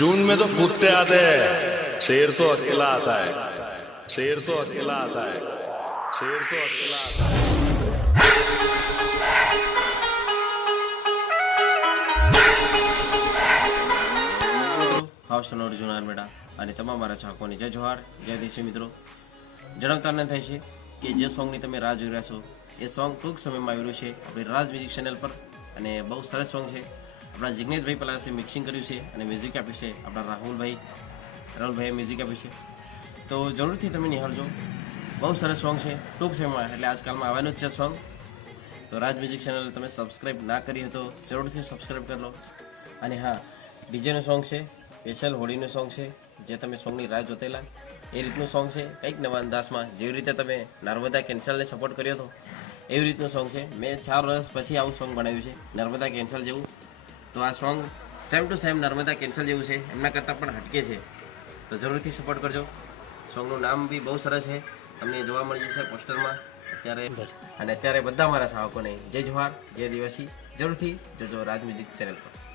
जून में तो कुत्ते आते हैं, शेर तो अकेला आता है, शेर तो अकेला आता है, शेर तो अकेला आता है। હાવ સનોર જુનાર મેળા અને તમામ મારા ચાહકોને જય જોહાર જય દેશી મિત્રો જણાવતા ન થાય છે કે જે સોંગની તમે રાહ જોઈ રહ્યા છો એ સોંગ ટૂંક સમયમાં આવ્યું છે આપણી રાજ મ્યુઝિક ચેનલ પર અને બહુ સરસ સોંગ છે આપણા જિગ્નેશભાઈ પહેલાં મિક્સિંગ કર્યું છે અને મ્યુઝિક આપ્યું છે આપણા રાહુલભાઈએ મ્યુઝિક આપ્યું છે તો જરૂરથી તમે નિહાળજો બહુ સરસ સોંગ છે ટૂંક સમયમાં એટલે આજકાલમાં આવવાનું જ છે સોંગ તો રાજ મ્યુઝિક ચેનલ તમે સબસ્ક્રાઈબ ના કરી હોય તો જરૂરથી સબસ્ક્રાઈબ કરી લો અને હા ડીજેનું સોંગ છે સ્પેશિયલ હોળીનું સોંગ છે જે તમે સોંગની રાહ જોતેલા એ રીતનું સોંગ છે કંઈક નવા અંદાજમાં જેવી રીતે તમે નર્મદા કેન્સલને સપોર્ટ કર્યો હતો એવી રીતનું સોંગ છે મેં 4 વર્ષ પછી આવું સોંગ બનાવ્યું છે નર્મદા કેન્સલ જેવું તો આ song same to same Narmada cancel જેવું છે એમના કરતાં પણ હટકે છે તો જરૂરથી સપોર્ટ કરજો સોંગનું નામ બી બહુ સરસ છે તમને જોવા મળી જશે પોસ્ટરમાં અત્યારે બધા મારા ચાહકોને જય જોહાર જય દિવસી જરૂરથી જોજો રાજ મ્યુઝિક ચેનલ પર